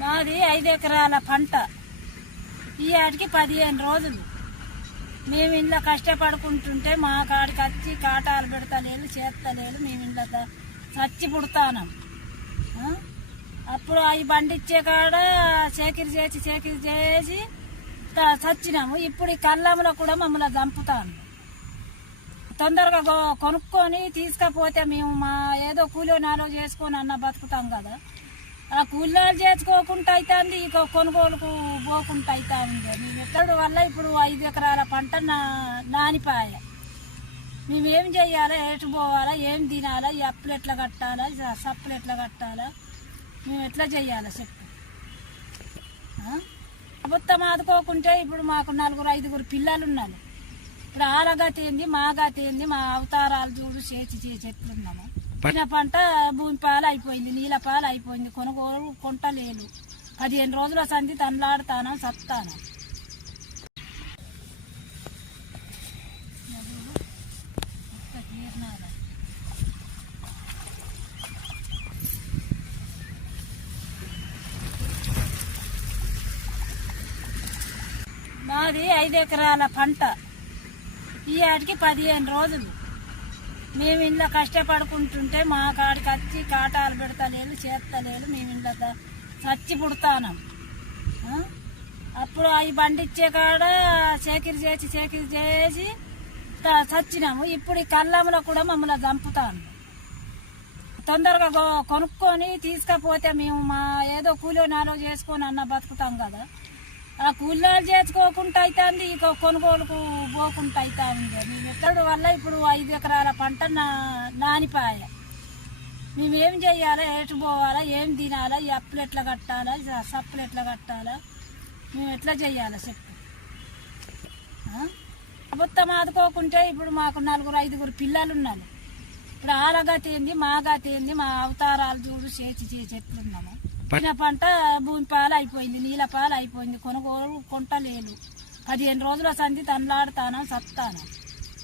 మాది ఐదు ఎకరాల పంట. ఈ ఆటికి పదిహేను రోజులు. మేము ఇంట్లో కష్టపడుకుంటుంటే మా కాడికి వచ్చి కాటాలు పెడతలేదు చేస్తలేదు మేము ఇంట్లో చచ్చి పుడతాను. అప్పుడు అవి పండించే కాడ సేకరి చేసి సేకరి చేసి చచ్చినాము. ఇప్పుడు ఈ కళ్ళంలో కూడా మమ్మల్ని చంపుతాను తొందరగా కొనుక్కొని తీసుకపోతే మేము మా ఏదో కూలి నాలో చేసుకొని అన్న బతుకుతాం కదా. ఆ కూలీలు చేసుకోకుండా అవుతుంది ఇక కొనుగోలుకు పోకుండా అవుతుంది మేము ఇతరుడు వల్ల ఇప్పుడు ఐదు ఎకరాల పంట నా నానిపాయ. మేము ఏం చెయ్యాలా? ఏటు పోవాలా? ఏం తినాలా? ఈ అప్పులు ఎట్లా కట్టాలా? సప్పులు ఎట్లా కట్టాలా? మేము ఎట్లా చెయ్యాలా చెప్పు? ప్రభుత్వం ఆదుకోకుంటే ఇప్పుడు మాకు నలుగురు ఐదుగురు పిల్లలు ఉన్నారు ఇప్పుడు ఆలగతి ఏంది మా గతి ఏంది మా అవతారాలు చూడు చేసి చేసి ఎట్లున్నాము. పట్టిన పంట భూమి పాలు అయిపోయింది నీళ్ళ పాలు అయిపోయింది కొనుగోలు కొంటలేదు పదిహేను రోజుల సంధి తనలాడుతాను సత్తాను? మాది ఐదు ఎకరాల పంట. ఈ ఆటికి పదిహేను రోజులు. మేము ఇంట్లో కష్టపడుకుంటుంటే మా కాడికి వచ్చి కాటాలు పెడతలేరు చేస్తలేరు. మేము ఇంట్లో చచ్చి పుడతాను. అప్పుడు అవి బండిచ్చే కాడ సేకరి చేసి సేకరి చేసి చచ్చినాము. ఇప్పుడు ఈ కళ్ళంలో కూడా మమ్మల్ని చంపుతాను తొందరగా కొనుక్కొని తీసుకపోతే మేము మా ఏదో కూలి నాలో చేసుకొని అన్న బతుకుతాం కదా. ఆ కూలీలు చేసుకోకుండా అవుతుంది ఇక కొనుగోలుకు పోకుండా అవుతుంది మేము ఎక్కడి వల్ల ఇప్పుడు ఐదు ఎకరాల పంట నా నానిపాయ. మేము ఏం చెయ్యాలా? ఎటు పోవాలా? ఏం తినాలా? ఈ అప్పులు ఎట్లా కట్టాలా? సప్పులు ఎట్లా కట్టాలా? మేము ఎట్లా చేయాలా చెప్పు. ప్రభుత్వం ఆదుకోకుంటే ఇప్పుడు మాకు నలుగురు ఐదుగురు పిల్లలు ఉన్నారు. ఇప్పుడు ఆలగా ఏంది మాగా తేంది మా అవతారాలు చూడు చేసి చేసి ఎట్లున్నాము. పట్టిన పంట భూమి పాలు అయిపోయింది నీళ్ళ పాలు అయిపోయింది కొనుగోలు కొంటలేదు పదిహేను రోజుల సంధి తనలాడుతాను సత్తాను?